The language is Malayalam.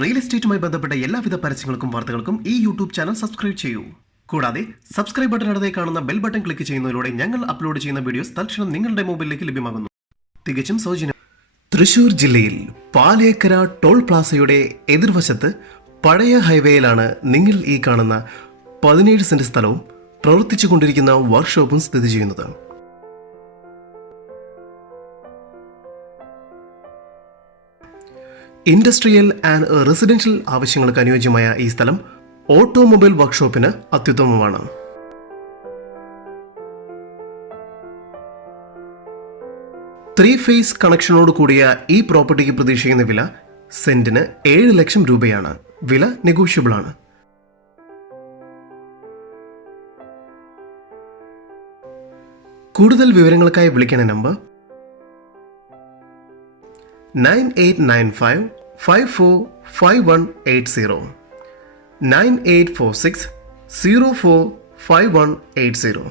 റിയൽ എസ്റ്റേറ്റുമായി ബന്ധപ്പെട്ട എല്ലാവിധ പരസ്യങ്ങൾക്കും വാർത്തകൾക്കും ഈ യൂട്യൂബ് ചാനൽ സബ്സ്ക്രൈബ് ചെയ്യൂ. കൂടാതെ സബ്സ്ക്രൈബ് ബട്ടണിനടുത്ത് കാണുന്ന ബെൽ ബട്ടൺ ക്ലിക്ക് ചെയ്യുന്നതിലൂടെ ഞങ്ങൾ അപ്ലോഡ് ചെയ്യുന്ന വീഡിയോസ് തൽക്ഷണം നിങ്ങളുടെ മൊബൈലിലേക്ക് ലഭ്യമാകുന്നു. തികച്ചും സൗജന്യം. തൃശൂർ ജില്ലയിൽ പാലിയേക്കര ടോൾ പ്ലാസയുടെ എതിർവശത്ത് പഴയ ഹൈവേയിലാണ് നിങ്ങൾ ഈ കാണുന്ന 17 സെന്റ് സ്ഥലവും പ്രവർത്തിച്ചുകൊണ്ടിരിക്കുന്ന വർക്ക്ഷോപ്പും സ്ഥിതി ചെയ്യുന്നത്. ഇൻഡസ്ട്രിയൽ ആൻഡ് റെസിഡൻഷ്യൽ ആവശ്യങ്ങൾക്ക് അനുയോജ്യമായ ഈ സ്ഥലം ഓട്ടോമൊബൈൽ വർക്ക്ഷോപ്പിന് അത്യുത്തമമാണ്. ത്രീ ഫേസ് കണക്ഷനോട് കൂടിയ ഈ പ്രോപ്പർട്ടിക്ക് പ്രതീക്ഷിക്കുന്ന വില സെന്റിന് 7 ലക്ഷം രൂപയാണ്. വില നെഗോഷ്യബിൾ ആണ്. കൂടുതൽ വിവരങ്ങൾക്കായി വിളിക്കുന്ന നമ്പർ 9895 545180 9846 045180.